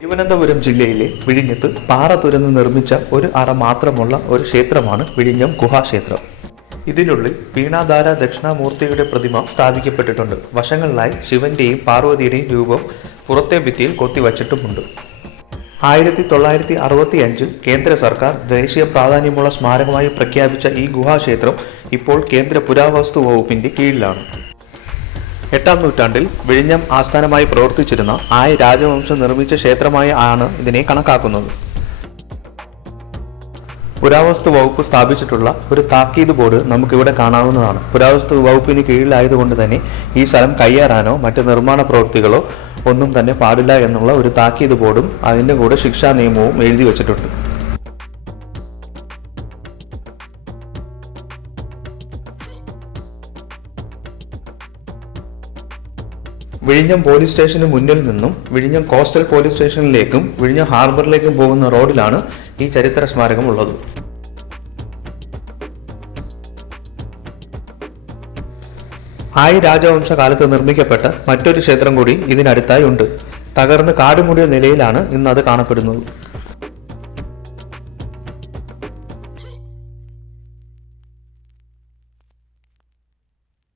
തിരുവനന്തപുരം ജില്ലയിലെ വിഴിഞ്ഞത്ത് പാറ തുരന്ന് നിർമ്മിച്ച ഒരു അറ മാത്രമുള്ള ഒരു ക്ഷേത്രമാണ് വിഴിഞ്ഞം ഗുഹാക്ഷേത്രം. ഇതിനുള്ളിൽ വീണാധാര ദക്ഷിണാമൂർത്തിയുടെ പ്രതിമ സ്ഥാപിക്കപ്പെട്ടിട്ടുണ്ട്. വശങ്ങളിലായി ശിവന്റെയും പാർവതിയുടെയും രൂപം പുറത്തെ ഭിത്തിയിൽ കൊത്തിവച്ചിട്ടുമുണ്ട്. 1965 കേന്ദ്ര സർക്കാർ ദേശീയ പ്രാധാന്യമുള്ള സ്മാരകമായി പ്രഖ്യാപിച്ച ഈ ഗുഹാക്ഷേത്രം ഇപ്പോൾ കേന്ദ്ര പുരാവസ്തു വകുപ്പിന്റെ കീഴിലാണ്. 8-ാം നൂറ്റാണ്ടിൽ വിഴിഞ്ഞം ആസ്ഥാനമായി പ്രവർത്തിച്ചിരുന്ന ആയ രാജവംശം നിർമ്മിച്ച ക്ഷേത്രമായി ആണ് ഇതിനെ കണക്കാക്കുന്നത്. പുരാവസ്തു വകുപ്പ് സ്ഥാപിച്ചിട്ടുള്ള ഒരു താക്കീത് ബോർഡ് നമുക്കിവിടെ കാണാവുന്നതാണ്. പുരാവസ്തു വകുപ്പിന് കീഴിലായതുകൊണ്ട് തന്നെ ഈ സ്ഥലം കയ്യേറാനോ മറ്റ് നിർമ്മാണ പ്രവൃത്തികളോ ഒന്നും തന്നെ പാടില്ല എന്നുള്ള ഒരു താക്കീത് ബോർഡും അതിൻ്റെ കൂടെ ശിക്ഷാ നിയമവും എഴുതി വച്ചിട്ടുണ്ട്. വിഴിഞ്ഞം പോലീസ് സ്റ്റേഷന് മുന്നിൽ നിന്നും വിഴിഞ്ഞം കോസ്റ്റൽ പോലീസ് സ്റ്റേഷനിലേക്കും വിഴിഞ്ഞം ഹാർബറിലേക്കും പോകുന്ന റോഡിലാണ് ഈ ചരിത്ര സ്മാരകം ഉള്ളത്. ആയി രാജവംശ കാലത്ത് നിർമ്മിക്കപ്പെട്ട മറ്റൊരു ക്ഷേത്രം കൂടി ഇതിനടുത്തായി ഉണ്ട്. തകർന്ന് കാടുമൂടിയ നിലയിലാണ് ഇന്ന് അത് കാണപ്പെടുന്നത്.